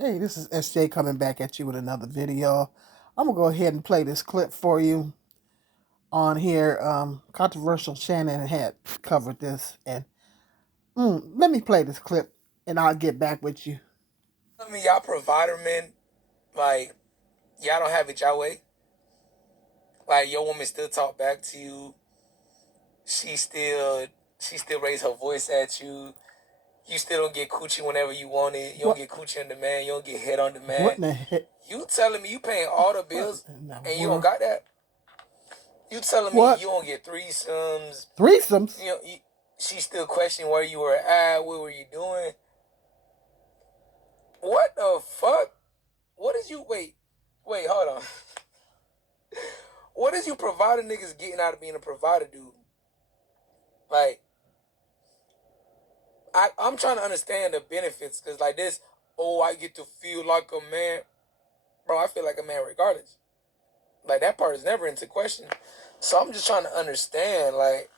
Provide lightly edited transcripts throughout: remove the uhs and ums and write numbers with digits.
Hey, this is SJ coming back at you with another video. I'm gonna go ahead and play this clip for you on here. Controversial Shannon had covered this, and let me play this clip, and I'll get back with you. I mean, y'all provider men, like, y'all don't have it y'all way. Like, your woman still talk back to you. She still, she still raise her voice at you. You still don't get coochie whenever you want it. You don't What? get coochie on demand. You don't get head on What demand. in the heck? You telling me you paying all the What bills in the and you don't world? got that? You telling me What? you don't get threesomes? Threesomes? She still questioning where you were at. What were you doing? What the fuck? What is you? Wait, hold on. What is you provider niggas getting out of being a provider, dude? Like, I'm trying to understand the benefits, because like this, oh, I get to feel like a man. Bro, I feel like a man regardless. Like, that part is never into question. So I'm just trying to understand, like,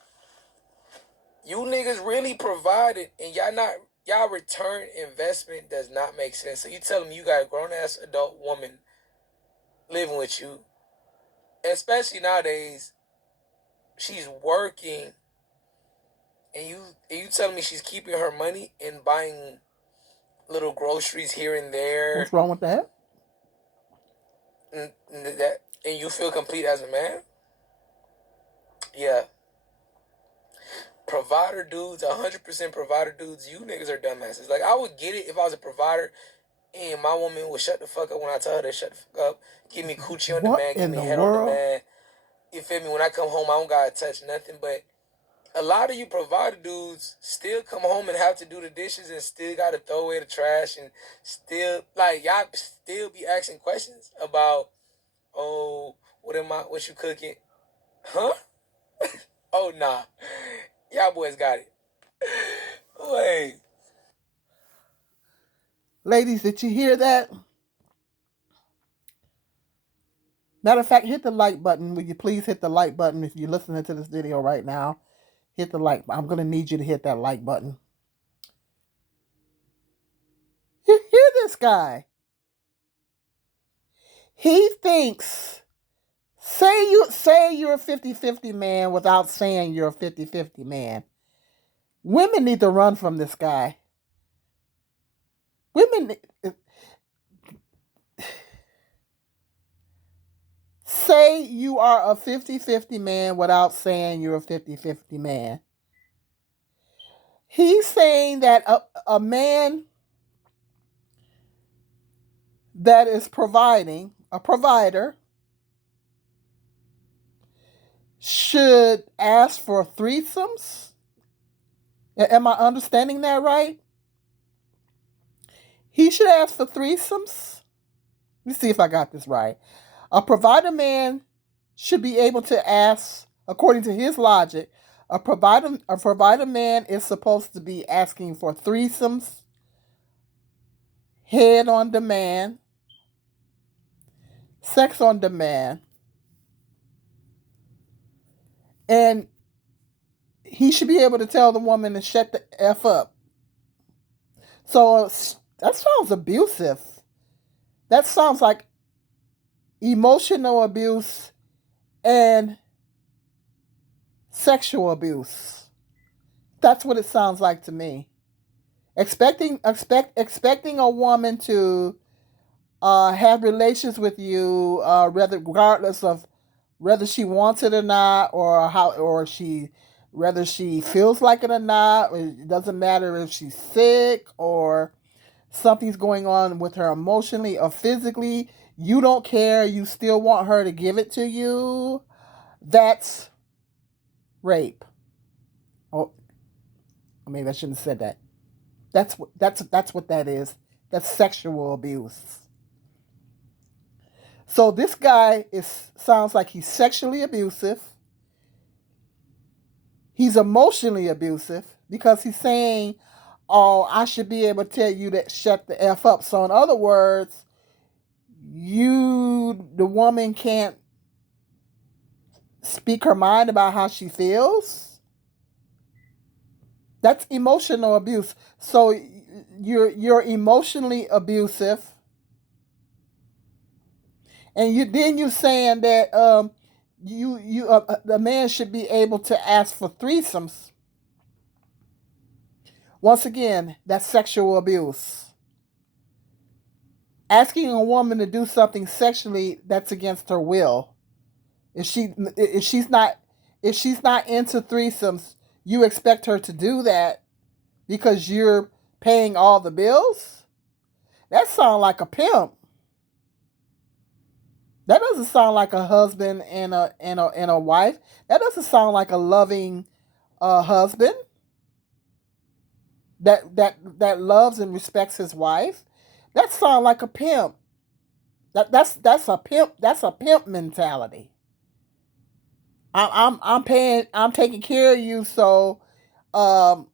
you niggas really provided and y'all return investment does not make sense. So you telling me you got a grown ass adult woman living with you, especially nowadays, she's working, and you telling me she's keeping her money and buying little groceries here and there, What's wrong with that? and you feel complete as a man? Yeah. Provider dudes, 100% provider dudes, you niggas are dumbasses. Like, I would get it if I was a provider and my woman would shut the fuck up when I tell her to shut the fuck up. Give me coochie on What demand, give in me the head on world? demand. You feel me? When I come home, I don't gotta touch nothing. But a lot of you provider dudes still come home and have to do the dishes and still gotta throw away the trash and still, like, y'all still be asking questions about, oh, what you cooking? Huh? Oh, nah. Y'all boys got it. Wait. Ladies, did you hear that? Matter of fact, hit the like button. Will you please hit the like button if you're listening to this video right now? Hit the like. I'm going to need you to hit that like button. You hear this guy? He thinks say you're a 50-50 man without saying you're a 50-50 man. Women need to run from this guy. Women say you are a 50-50 man without saying you're a 50-50 man. He's saying that a man that is providing, a provider, should ask for threesomes. Am I understanding that right? He should ask for threesomes. Let me see if I got this right. A provider man should be able to ask, according to his logic, a provider man is supposed to be asking for threesomes, head on demand, sex on demand, and he should be able to tell the woman to shut the F up. So that sounds abusive. That sounds like emotional abuse and sexual abuse. That's what it sounds like to me. Expecting a woman to have relations with you, regardless of whether she wants it or not, or whether she feels like it or not. It doesn't matter if she's sick or something's going on with her emotionally or physically. You don't care. You still want her to give it to you. That's rape. Oh, maybe I shouldn't have said that. That's what that is. That's sexual abuse. So this guy sounds like he's sexually abusive. He's emotionally abusive because he's saying, "Oh, I should be able to tell you that shut the f up." So in other words, the woman can't speak her mind about how she feels. That's emotional abuse. So you're emotionally abusive, and you saying that the man should be able to ask for threesomes. Once again, that's sexual abuse. Asking a woman to do something sexually that's against her will. If she if she's not if she's not into threesomes, you expect her to do that because you're paying all the bills? That sounds like a pimp. That doesn't sound like a husband and a wife. That doesn't sound like a loving husband that loves and respects his wife. That sounds like a pimp. That's a pimp. That's a pimp mentality. I'm paying. I'm taking care of you, so um,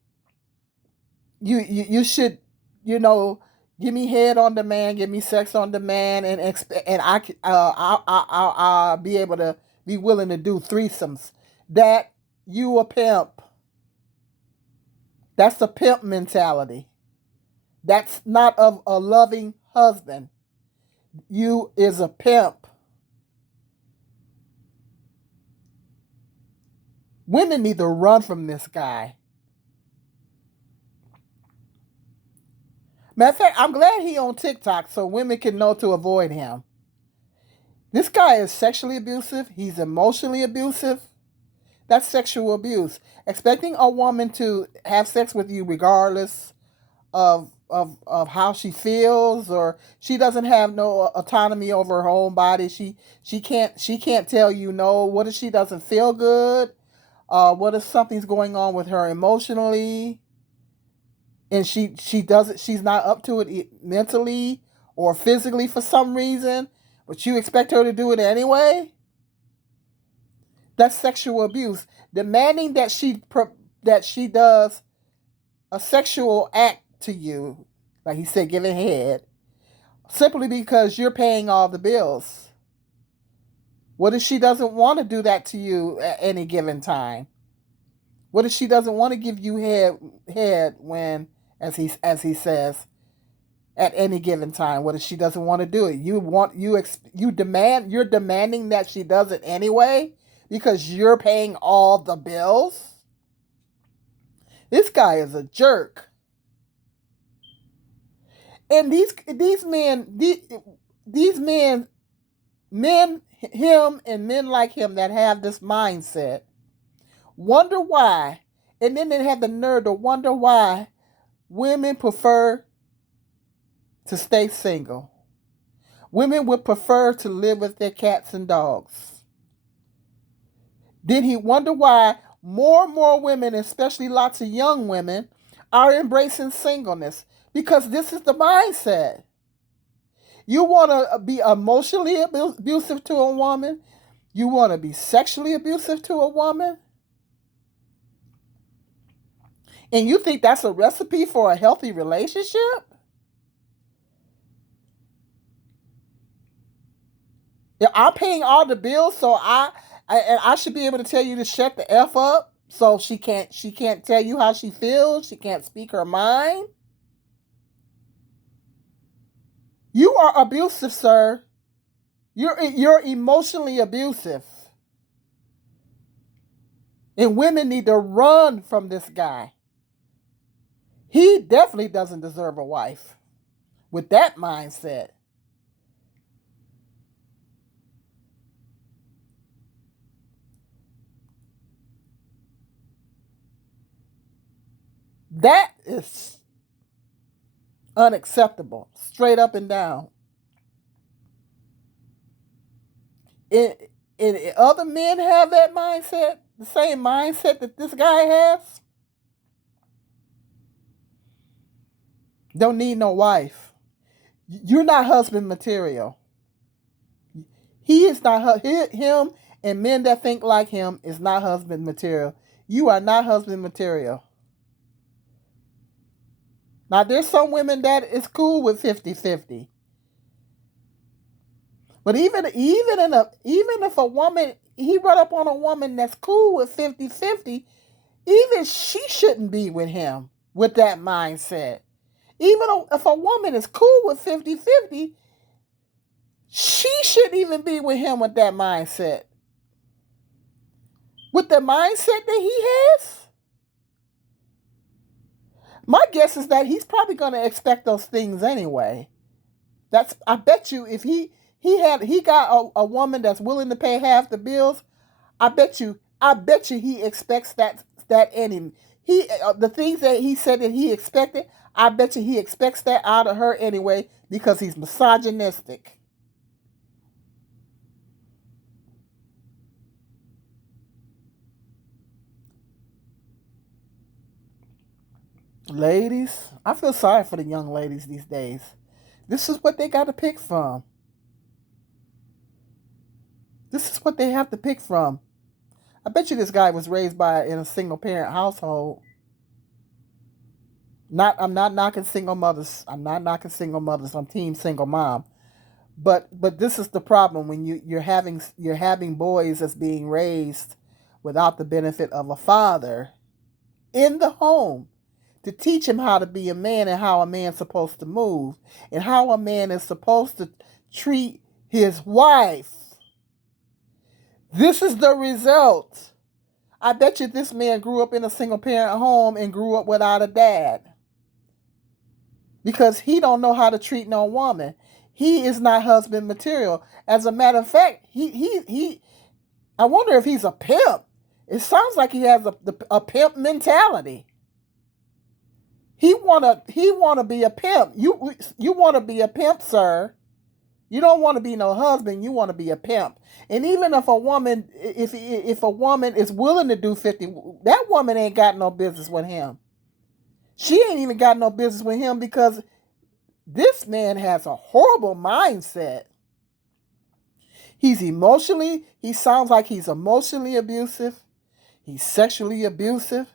you should, you know, give me head on demand, give me sex on demand, and I'll be able to be willing to do threesomes. That you a pimp. That's the pimp mentality. That's not of a loving husband. You is a pimp. Women need to run from this guy. Matter of fact, I'm glad he on TikTok so women can know to avoid him. This guy is sexually abusive. He's emotionally abusive. That's sexual abuse. Expecting a woman to have sex with you regardless of how she feels, or she doesn't have no autonomy over her own body. She can't tell you no. What if she doesn't feel good? What if something's going on with her emotionally and she doesn't she's not up to it mentally or physically for some reason, but you expect her to do it anyway? That's sexual abuse. Demanding that she does a sexual act to you, like he said, giving head, simply because you're paying all the bills. What if she doesn't want to do that to you at any given time? What if she doesn't want to give you head when, as he says, at any given time? What if she doesn't want to do it? You're demanding that she does it anyway because you're paying all the bills. This guy is a jerk. And these men, him and men like him that have this mindset, wonder why, and then they have the nerve to wonder why women prefer to stay single. Women would prefer to live with their cats and dogs. Then he wonder why more and more women, especially lots of young women, are embracing singleness, because this is the mindset. You want to be emotionally abusive to a woman? You want to be sexually abusive to a woman? And you think that's a recipe for a healthy relationship? Yeah, I'm paying all the bills, so I should be able to tell you to shut the f up. So she can't tell you how she feels. She can't speak her mind. You are abusive, sir. You're emotionally abusive, and women need to run from this guy. He definitely doesn't deserve a wife with that mindset. That is unacceptable, straight up and down. And other men have that mindset, the same mindset that this guy has. Don't need no wife. You're not husband material. He is not him, and men that think like him is not husband material. You are not husband material. Now there's some women that is cool with 50-50. But even if a woman, he run up on a woman that's cool with 50-50, even she shouldn't be with him with that mindset. Even if a woman is cool with 50-50, she shouldn't even be with him with that mindset. With the mindset that he has, my guess is that he's probably going to expect those things anyway. I bet you if he got a woman that's willing to pay half the bills, I bet you he expects that in him. The things that he said that he expected, I bet you he expects that out of her anyway because he's misogynistic. Ladies, I feel sorry for the young ladies these days. This is what they got to pick from. This is what they have to pick from. I bet you this guy was raised in a single parent household. I'm not knocking single mothers. I'm not knocking single mothers. I'm team single mom. But this is the problem when you're having boys that's being raised without the benefit of a father in the home to teach him how to be a man and how a man's supposed to move and how a man is supposed to treat his wife. This is the result. I bet you this man grew up in a single parent home and grew up without a dad because he don't know how to treat no woman. He is not husband material. As a matter of fact, he I wonder if he's a pimp. It sounds like he has a pimp mentality. He wanna be a pimp. You wanna be a pimp, sir. You don't want to be no husband. You want to be a pimp. And even if a woman is willing to do 50, that woman ain't got no business with him. She ain't even got no business with him because this man has a horrible mindset. He sounds like he's emotionally abusive. He's sexually abusive.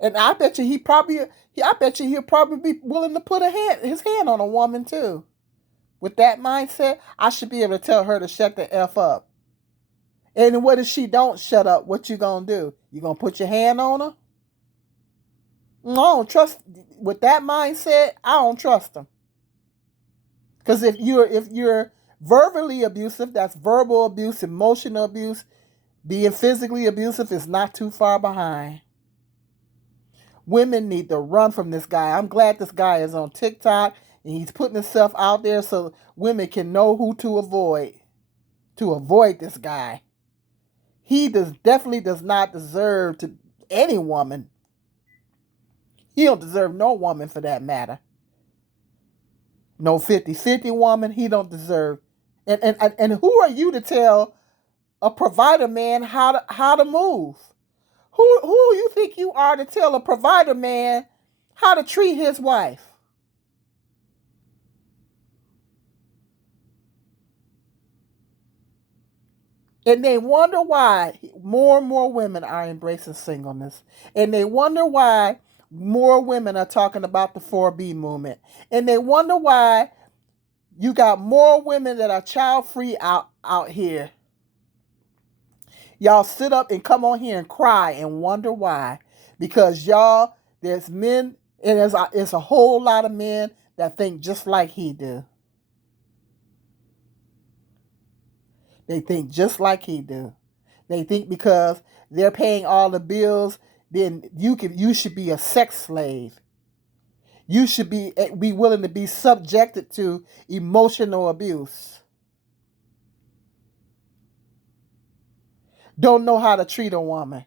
And I bet you he'll probably be willing to put his hand on a woman too. With that mindset, I should be able to tell her to shut the F up. And what if she don't shut up? What you gonna do? You gonna put your hand on her? No, I don't trust. With that mindset, I don't trust him. Because if you're verbally abusive, that's verbal abuse, emotional abuse. Being physically abusive is not too far behind. Women need to run from this guy. I'm glad this guy is on TikTok and he's putting himself out there so women can know who to avoid. To avoid this guy. Definitely does not deserve to any woman. He don't deserve no woman for that matter. No 50-50 woman, he don't deserve. And who are you to tell a provider man how to move? Who you think you are to tell a provider man how to treat his wife? And they wonder why more and more women are embracing singleness. And they wonder why more women are talking about the 4B movement. And they wonder why you got more women that are child free out here. Y'all sit up and come on here and cry and wonder why. Because there's men, and there's a whole lot of men that think just like he do. They think just like he do. They think because they're paying all the bills, then you should be a sex slave. You should be willing to be subjected to emotional abuse. Don't know how to treat a woman.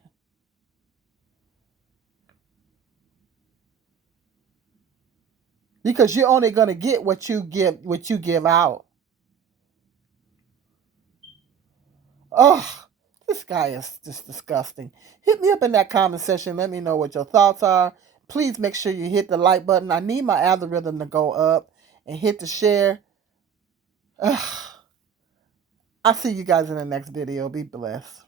Because you're only gonna get what you give out. Oh, this guy is just disgusting. Hit me up in that comment section. Let me know what your thoughts are. Please make sure you hit the like button. I need my algorithm to go up and hit the share. Ugh. I'll see you guys in the next video. Be blessed.